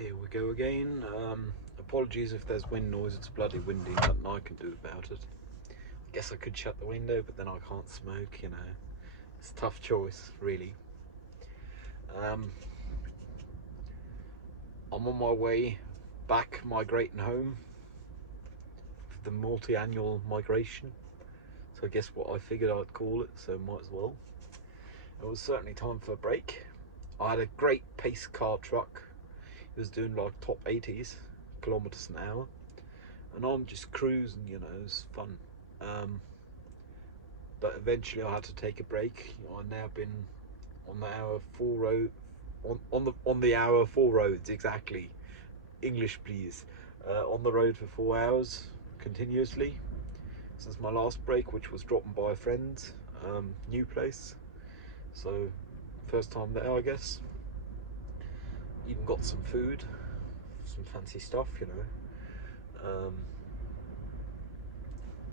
Here we go again. Apologies if there's wind noise, it's bloody windy, nothing I can do about it. I guess I could shut the window, but then I can't smoke, you know. It's a tough choice, really. I'm on my way back migrating home for the multi-annual migration. So I guess what I figured I'd call it, so might as well. It was certainly time for a break. I had a great pace car truck. It was doing like top 80s kilometers an hour, and I'm just cruising, you know. It was fun. But eventually I had to take a break. I've now been on the hour 4 road, on the hour 4 roads, exactly. English please. On the road for 4 hours continuously since my last break, which was dropping by a friend, new place. So first time there, I guess. Even got some food, some fancy stuff, you know.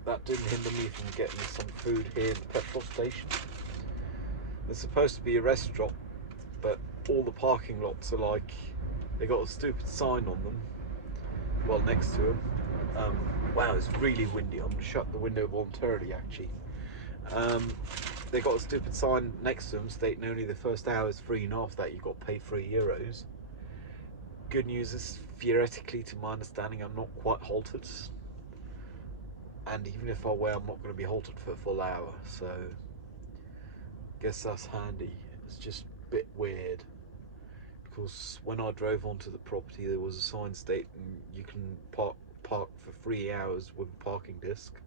That didn't hinder me from getting some food here at the petrol station. There's supposed to be a restaurant, but all the parking lots are like, they got a stupid sign on them, well, next to them. Wow, it's really windy. I'm gonna shut the window voluntarily, actually. They got a stupid sign next to them stating only the first hour is free, and after that you've got to pay €3. Good news is, theoretically, to my understanding, I'm not quite halted. And even if I were, I'm not going to be halted for a full hour, so I guess that's handy. It's just a bit weird, because when I drove onto the property, there was a sign stating you can park for 3 hours with a parking disc.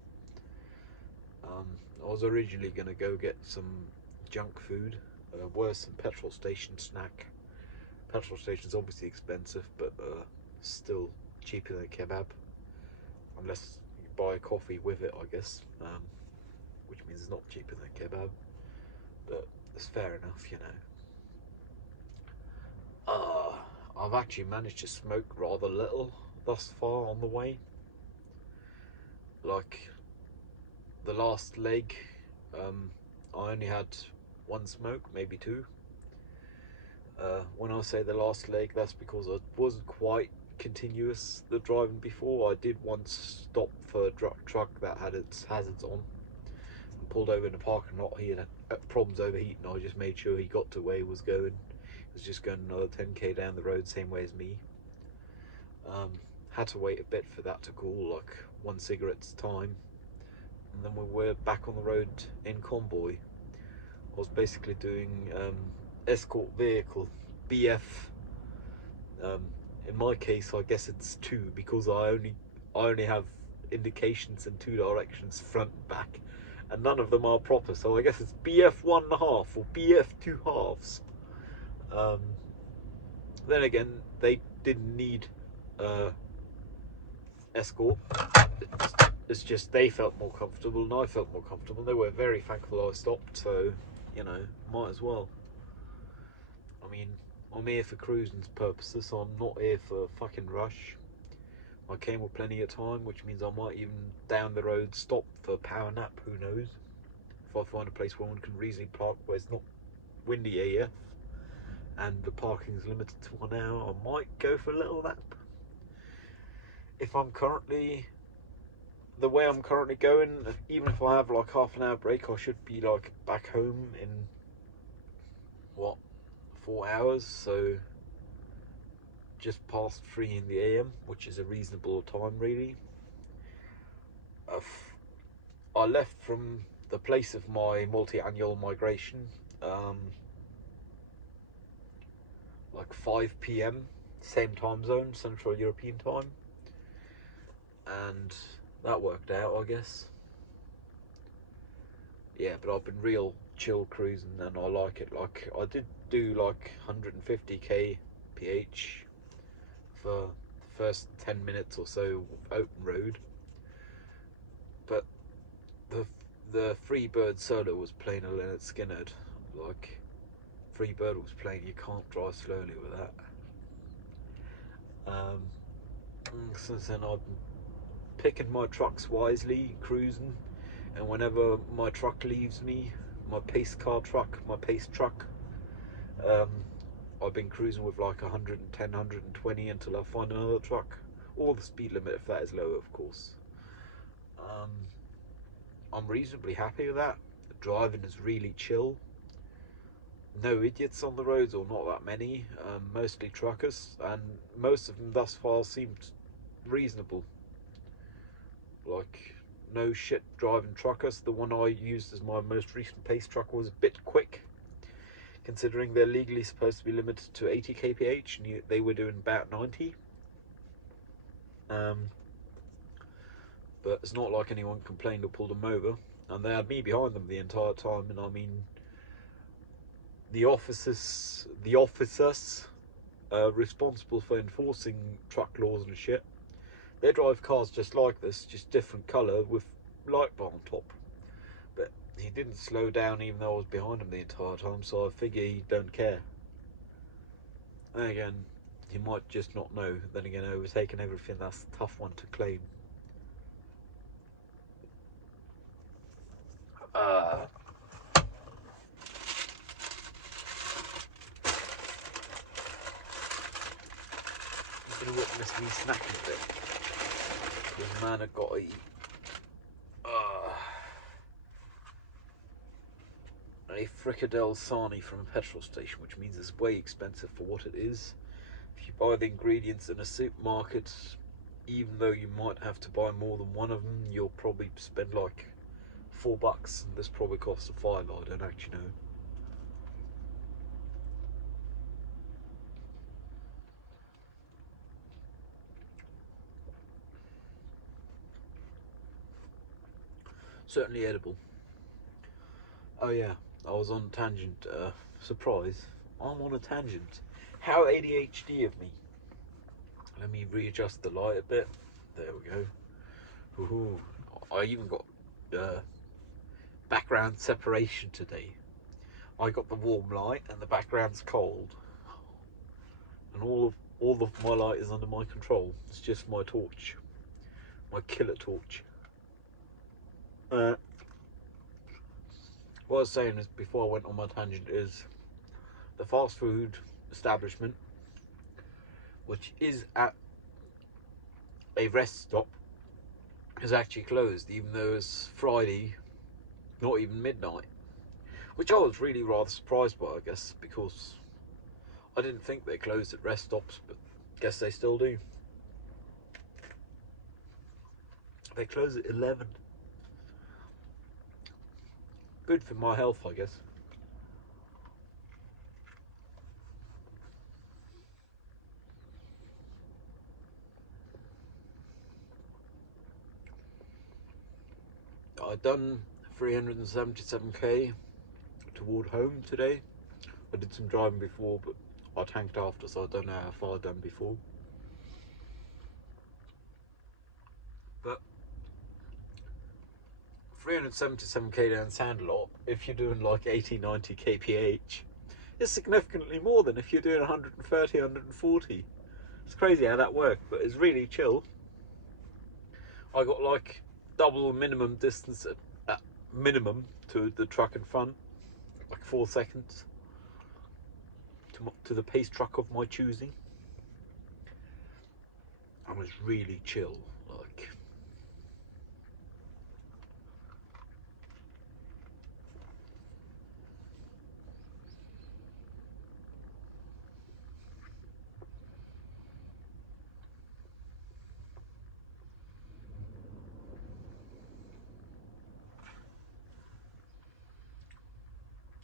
I was originally going to go get some junk food, worse than petrol station snack. Petrol station's obviously expensive, but still cheaper than a kebab, unless you buy a coffee with it, I guess, which means it's not cheaper than a kebab, but it's fair enough, you know. I've actually managed to smoke rather little thus far on the way. Like the last leg, I only had one smoke, maybe two. When I say the last leg, that's because I wasn't quite continuous the driving before. I did once stop for a truck that had its hazards on and pulled over in the parking lot. He had problems overheating. I just made sure he got to where he was going. He was just going another 10k down the road, same way as me. Had to wait a bit for that to cool, like one cigarette's time, and then we were back on the road in convoy. I was basically doing escort vehicle, BF. In my case, I guess it's 2, because I only have indications in 2 directions, front and back, and none of them are proper. So I guess it's BF 1.5 or BF 2 halves. Then again, they didn't need escort. It's just they felt more comfortable and I felt more comfortable. They were very thankful I stopped, so, you know, might as well. I mean, I'm here for cruising purposes, so I'm not here for a fucking rush. I came with plenty of time, which means I might even down the road stop for a power nap, who knows. If I find a place where one can reasonably park where it's not windy AF and the parking's limited to 1 hour, I might go for a little nap. If I'm currently, the way I'm currently going, even if I have like half an hour break, I should be like back home in, what, 4 hours, so just past 3 in the AM, which is a reasonable time, really. I left from the place of my multi-annual migration like 5 p.m, same time zone, Central European time, and that worked out, I guess. Yeah, but I've been real chill cruising and I like it. Like, I did do like 150k ph for the first 10 minutes or so of open road, but the Freebird solo was playing a Lynyrd Skynyrd. Like, Freebird was playing You Can't Drive Slowly with that. Since then I've been picking my trucks wisely, cruising, and whenever my truck leaves me, my pace car truck, my pace truck, I've been cruising with like 110, 120 until I find another truck, or the speed limit if that is lower, of course. I'm reasonably happy with that. The driving is really chill. No idiots on the roads, or not that many. Mostly truckers, and most of them thus far seemed reasonable. Like, no shit driving truckers. The one I used as my most recent pace truck was a bit quick, considering they're legally supposed to be limited to 80 kph, and they were doing about 90. But it's not like anyone complained or pulled them over, and they had me behind them the entire time. And I mean, the officers responsible for enforcing truck laws and shit, they drive cars just like this, just different colour with light bar on top. But he didn't slow down even though I was behind him the entire time, so I figure he don't care. And again, he might just not know. Then again, overtaking everything, that's a tough one to claim. You know what missed me snacking a bit? Because man, I got a fricadelle sarnie from a petrol station, which means it's way expensive for what it is. If you buy the ingredients in a supermarket, even though you might have to buy more than one of them, you'll probably spend like $4, and this probably costs a $5. I don't actually know. Certainly edible. Oh yeah, I was on a tangent. Surprise, I'm on a tangent. How ADHD of me. Let me readjust the light a bit. There we go. Ooh, I even got background separation today. I got the warm light and the background's cold, and all of my light is under my control. It's just my torch, my killer torch. What I was saying is, before I went on my tangent, is the fast food establishment, which is at a rest stop, is actually closed, even though it's Friday, not even midnight. Which I was really rather surprised by, I guess, because I didn't think they closed at rest stops, but I guess they still do. They close at 11. Good for my health, I guess. I've done 377k toward home today. I did some driving before, but I tanked after, so I don't know how far I've done before. But 377k don't sound a lot. If you're doing like 80, 90 kph, it's significantly more than if you're doing 130, 140. It's crazy how that worked, but it's really chill. I got like double minimum distance at minimum to the truck in front, like 4 seconds to the pace truck of my choosing. I was really chill, like.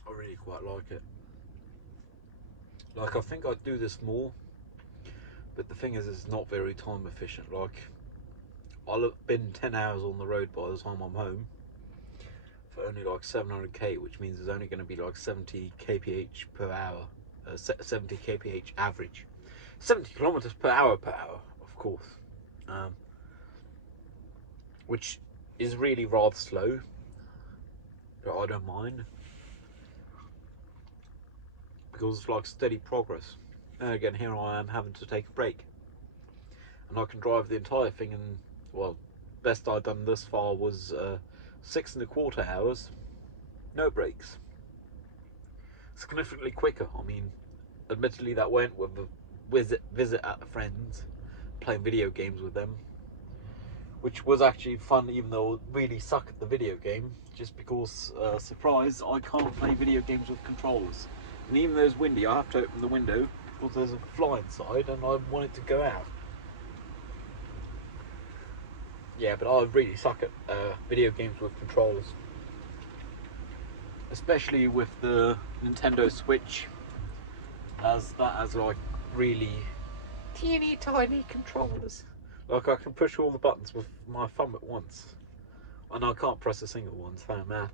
I really quite like it. Like, I think I'd do this more, but the thing is, it's not very time efficient. Like, I'll have been 10 hours on the road by the time I'm home for only like 700k, which means there's only going to be like 70 kph per hour, 70 kph average, 70 kilometers per hour, of course, which is really rather slow, but I don't mind because it's like steady progress. And again, here I am having to take a break, and I can drive the entire thing in, well, best I've done thus far was 6.25 hours, no breaks. Significantly quicker. I mean, admittedly that went with a visit at a friend's, playing video games with them, which was actually fun, even though I really suck at the video game, just because, surprise, I can't play video games with controllers. And even though it's windy, I have to open the window because there's a fly inside and I want it to go out. Yeah, but I really suck at video games with controllers. Especially with the Nintendo Switch, as that has like really teeny tiny controllers. Like I can push all the buttons with my thumb at once. And I can't press a single one, so man.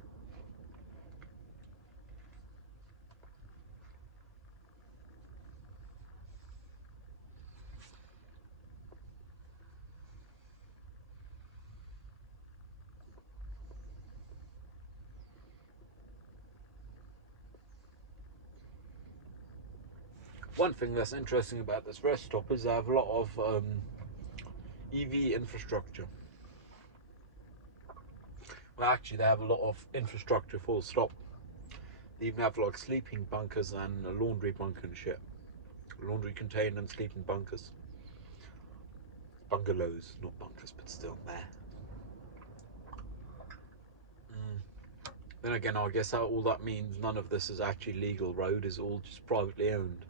One thing that's interesting about this rest stop is they have a lot of EV infrastructure. Well, actually, they have a lot of infrastructure full stop. They even have like sleeping bunkers and a laundry bunker and shit. Laundry container and sleeping bunkers. Bungalows, not bunkers, but still, there. Then again, I guess all that means none of this is actually legal road, is all just privately owned.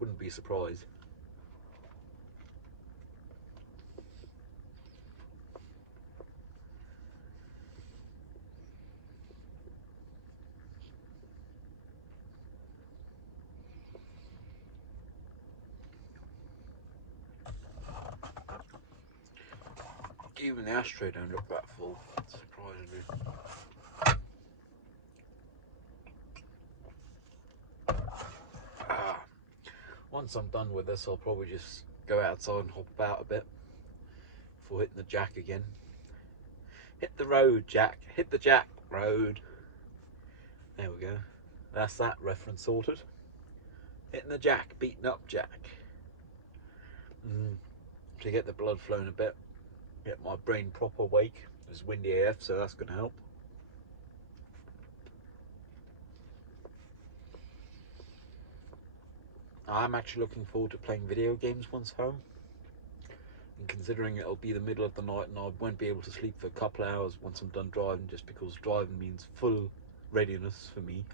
Wouldn't be surprised. Even the ashtray don't look that full, surprisingly. Once I'm done with this, I'll probably just go outside and hop about a bit before hitting the jack again. Hit the road, Jack. Hit the jack road. There we go. That's that reference sorted. Hitting the jack, beating up Jack. To get the blood flowing a bit. Get my brain proper awake. It's windy AF, so that's going to help. I'm actually looking forward to playing video games once home. And considering it'll be the middle of the night and I won't be able to sleep for a couple of hours once I'm done driving, just because driving means full readiness for me.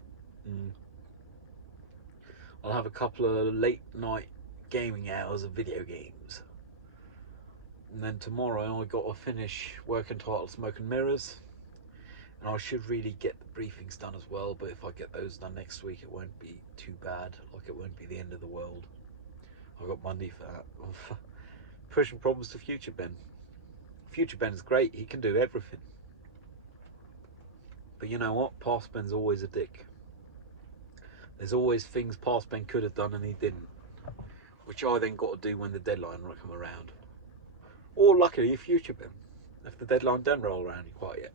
I'll have a couple of late night gaming hours of video games. And then tomorrow I got to finish working title Smoke and Mirrors. And I should really get the briefings done as well, but if I get those done next week it won't be too bad. Like, it won't be the end of the world. I've got Monday for that. Pushing problems to Future Ben. Future Ben is great, he can do everything. But you know what? Past Ben's always a dick. There's always things Past Ben could have done and he didn't, which I then got to do when the deadline come around. Or luckily, Future Ben, if the deadline don't roll around quite yet.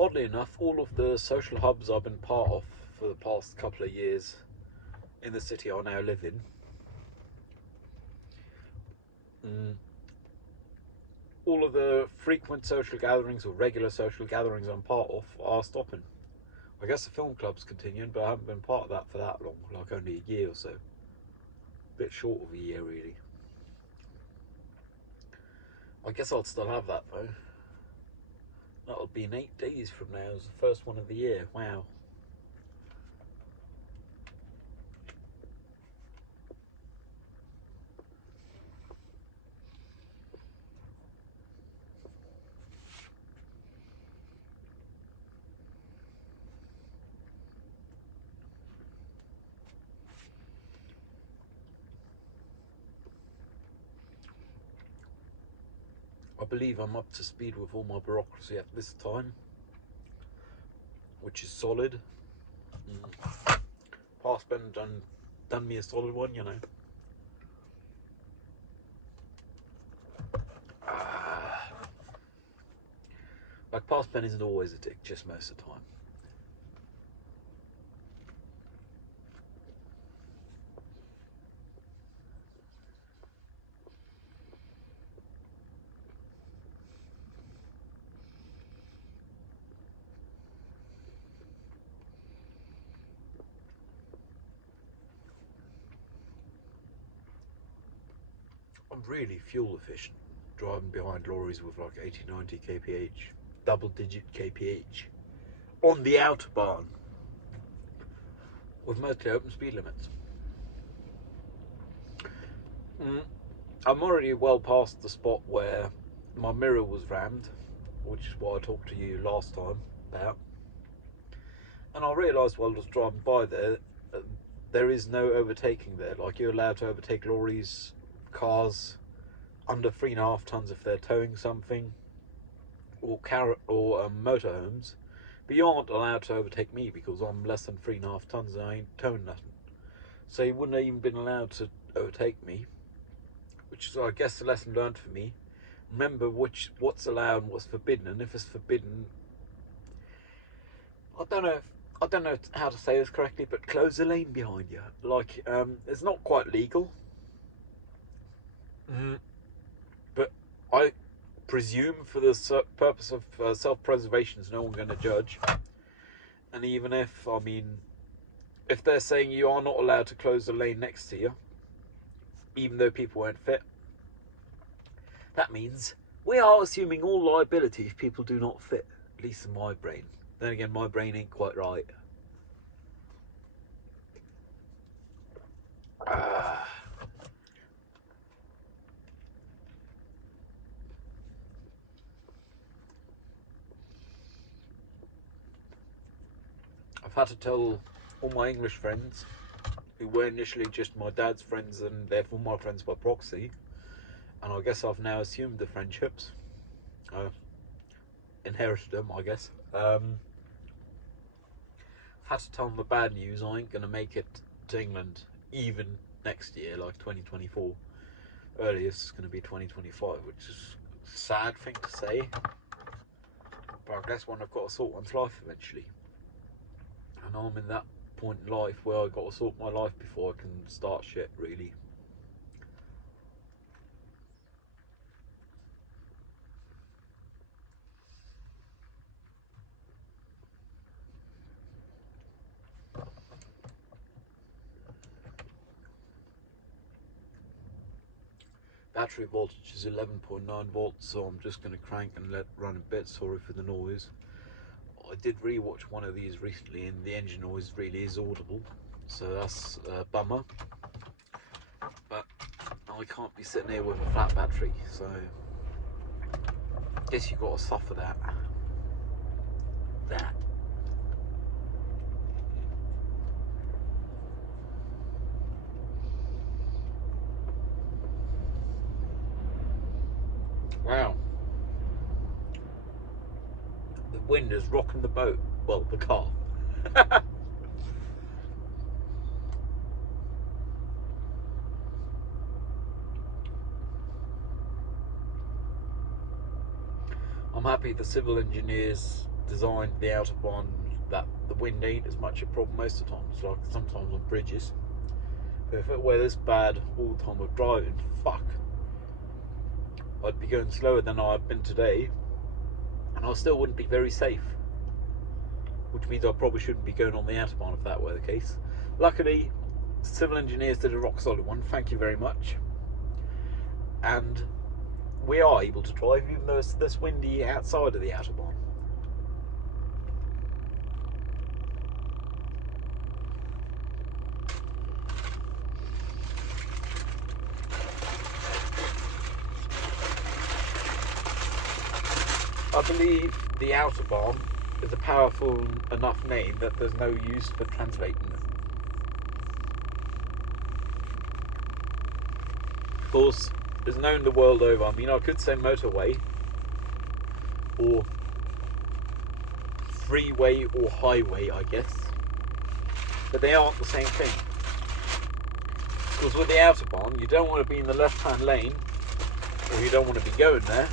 Oddly enough, all of the social hubs I've been part of for the past couple of years in the city I now live in, all of the frequent social gatherings or regular social gatherings I'm part of are stopping. I guess the film club's continuing, but I haven't been part of that for that long, like only a year or so. A bit short of a year, really. I guess I'll still have that though. That'll be in 8 days from now, as the first one of the year. Wow. I believe I'm up to speed with all my bureaucracy at this time, which is solid. Past Ben done me a solid one, you know. Like, Past Ben isn't always a dick, just most of the time. I'm really fuel efficient, driving behind lorries with like 80, 90 kph, double digit kph, on the autobahn, with mostly open speed limits. I'm already well past the spot where my mirror was rammed, which is what I talked to you last time about. And I realised while I was driving by there, there is no overtaking there. Like, you're allowed to overtake lorries, cars under 3.5 tons if they're towing something, or motorhomes, but you aren't allowed to overtake me because I'm less than 3.5 tons and I ain't towing nothing. So you wouldn't have even been allowed to overtake me, which is, I guess, a lesson learned for me. Remember what's allowed and what's forbidden, and if it's forbidden, I don't know how to say this correctly, but close the lane behind you. Like, it's not quite legal, but I presume for the purpose of self-preservation, is no one going to judge. And even if, I mean, if they're saying you are not allowed to close the lane next to you, even though people won't fit, that means we are assuming all liability if people do not fit, at least in my brain. Then again, my brain ain't quite right. I've had to tell all my English friends, who were initially just my dad's friends and therefore my friends by proxy, and I guess I've now assumed the friendships, inherited them, I guess. I've had to tell them the bad news. I ain't gonna make it to England even next year, like 2024. Earliest is gonna be 2025, which is a sad thing to say, but I guess one I've got to sort one's life eventually. And I'm in that point in life where I've got to sort my life before I can start shit, really. Battery voltage is 11.9 volts, so I'm just going to crank and let it run a bit. Sorry for the noise. I did rewatch one of these recently and the engine noise really is audible, so that's a bummer. But I can't be sitting here with a flat battery, so I guess you've got to suffer that. Wow. The wind is rocking the boat. Well, the car. I'm happy the civil engineers designed the autobahn that the wind ain't as much a problem most of the time. It's like sometimes on bridges. But if it were this bad all the time with driving, fuck, I'd be going slower than I've been today, and I still wouldn't be very safe. Which means I probably shouldn't be going on the autobahn if that were the case. Luckily, civil engineers did a rock solid one. Thank you very much. And we are able to drive even though it's this windy outside of the autobahn. I believe the autobahn is a powerful enough name that there's no use for translating it. Of course, it's known the world over. I mean, I could say motorway, or freeway, or highway, I guess. But they aren't the same thing. Because with the autobahn, you don't want to be in the left-hand lane, or you don't want to be going there.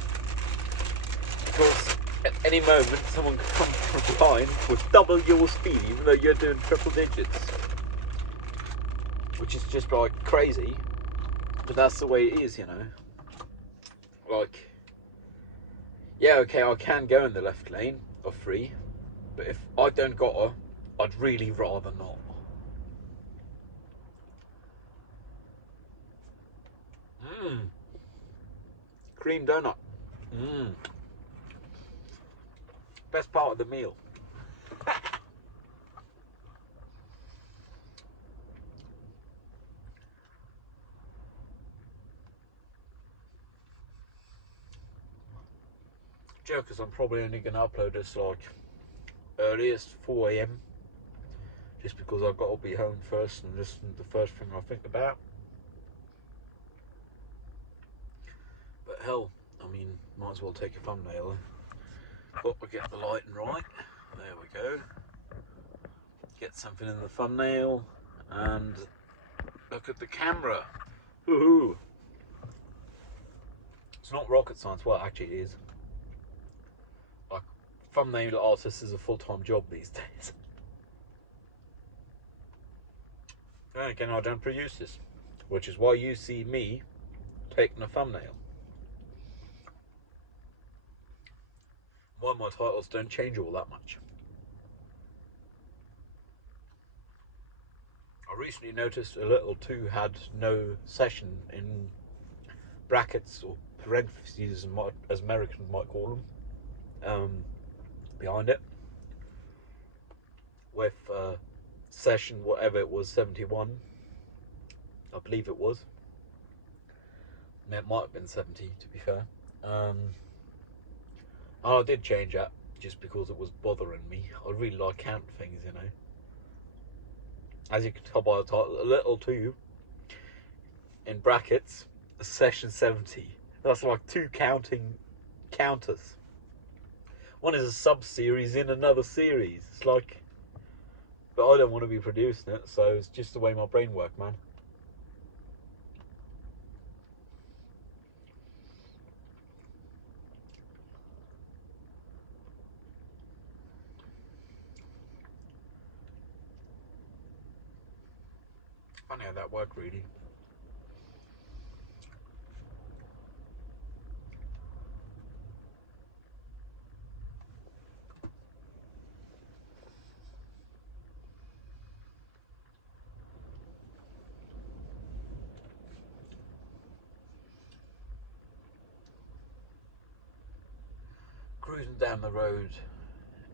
Because at any moment, someone could come from behind with double your speed, even though you're doing triple digits. Which is just like crazy. But that's the way it is, you know. Like, yeah, okay, I can go in the left lane of free, but if I don't gotta, I'd really rather not. Cream donut. Best part of the meal. Jokers, I'm probably only going to upload this like earliest 4 AM. Just because I've got to be home first and this is the first thing I think about. But hell, I mean, might as well take a thumbnail. But we get the lighting right. There we go. Get something in the thumbnail and look at the camera. Woohoo! It's not rocket science. Well, actually, it is. Like, thumbnail artist is a full-time job these days. And again, I don't produce this, which is why you see me taking a thumbnail. Why my titles don't change all that much. I recently noticed a little 2 had no session in brackets or parentheses, as Americans might call them, behind it, with session whatever it was, 71, I believe it was. It might have been 70, to be fair. I did change that just because it was bothering me. I really like counting things, you know. As you can tell by the title, a little 2 in brackets, session 70. That's like 2 counters. One is a sub-series in another series. It's like, but I don't want to be producing it, so it's just the way my brain works, man. Funny how that worked, really. Cruising down the road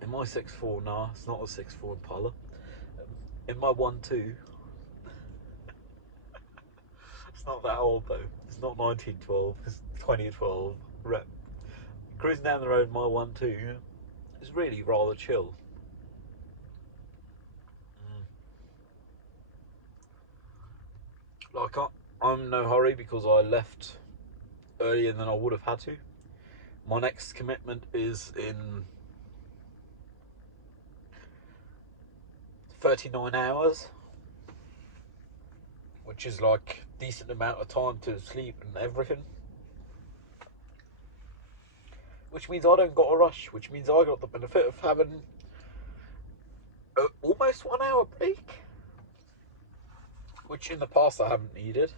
in my 6.4, nah, it's not a 6.4 Impala. In my 1.2, it's not that old though. It's not 1912, it's 2012. Cruising down the road in my 1.2 is really rather chill. Like, I'm in no hurry because I left earlier than I would have had to. My next commitment is in 39 hours, which is like a decent amount of time to sleep and everything. Which means I don't got a rush, which means I got the benefit of having almost 1 hour break, which in the past I haven't needed.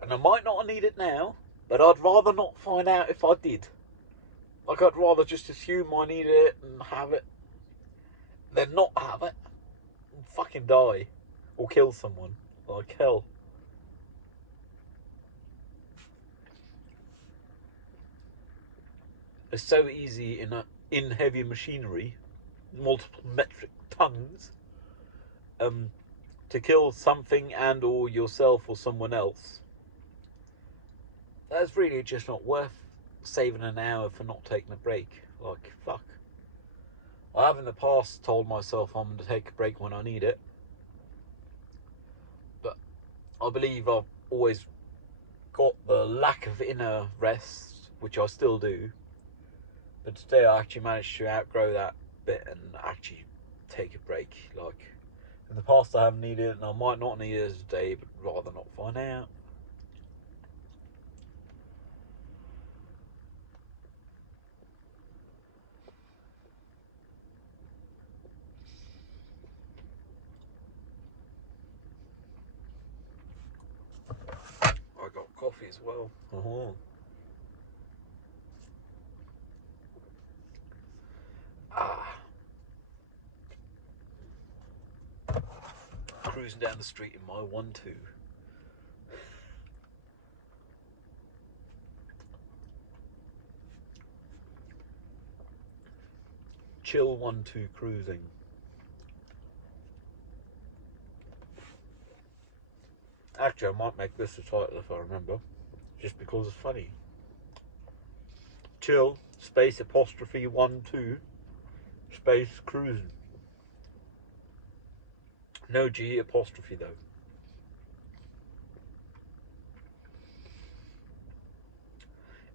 And I might not need it now, but I'd rather not find out if I did. Like, I'd rather just assume I needed it and have it than not have it and fucking die or kill someone. Like hell. It's so easy in heavy machinery, multiple metric tons, to kill something and or yourself or someone else. That's really just not worth saving an hour for not taking a break. Like, fuck. I have in the past told myself I'm going to take a break when I need it, but I believe I've always got the lack of inner rest, which I still do, but today I actually managed to outgrow that bit and actually take a break. Like, in the past I haven't needed it and I might not need it today, but rather not find out. I got coffee as well. Cruising down the street in my 1.2. Chill 1-2 cruising. Actually, I might make this a title if I remember, just because it's funny. Chill space apostrophe 1-2 space cruising. No G apostrophe though.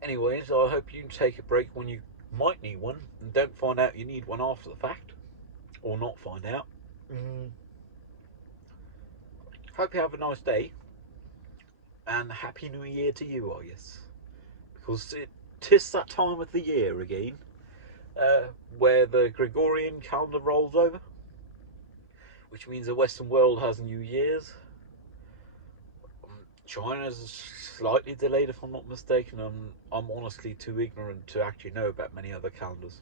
Anyways, I hope you take a break when you might need one, and don't find out you need one after the fact, or not find out. Hope you have a nice day, and Happy New Year to you, I guess, because tis that time of the year again, where the Gregorian calendar rolls over, which means the Western world has New Year's. China's slightly delayed, if I'm not mistaken. I'm honestly too ignorant to actually know about many other calendars.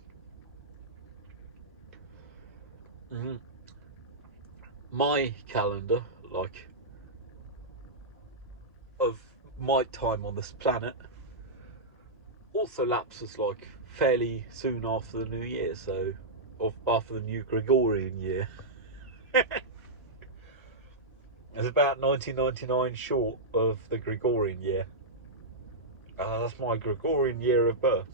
My calendar, like, of my time on this planet, also lapses like fairly soon after the New Year, so after the new Gregorian year. It's about 1999 short of the Gregorian year. That's my Gregorian year of birth.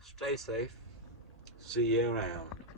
Stay safe. See you around.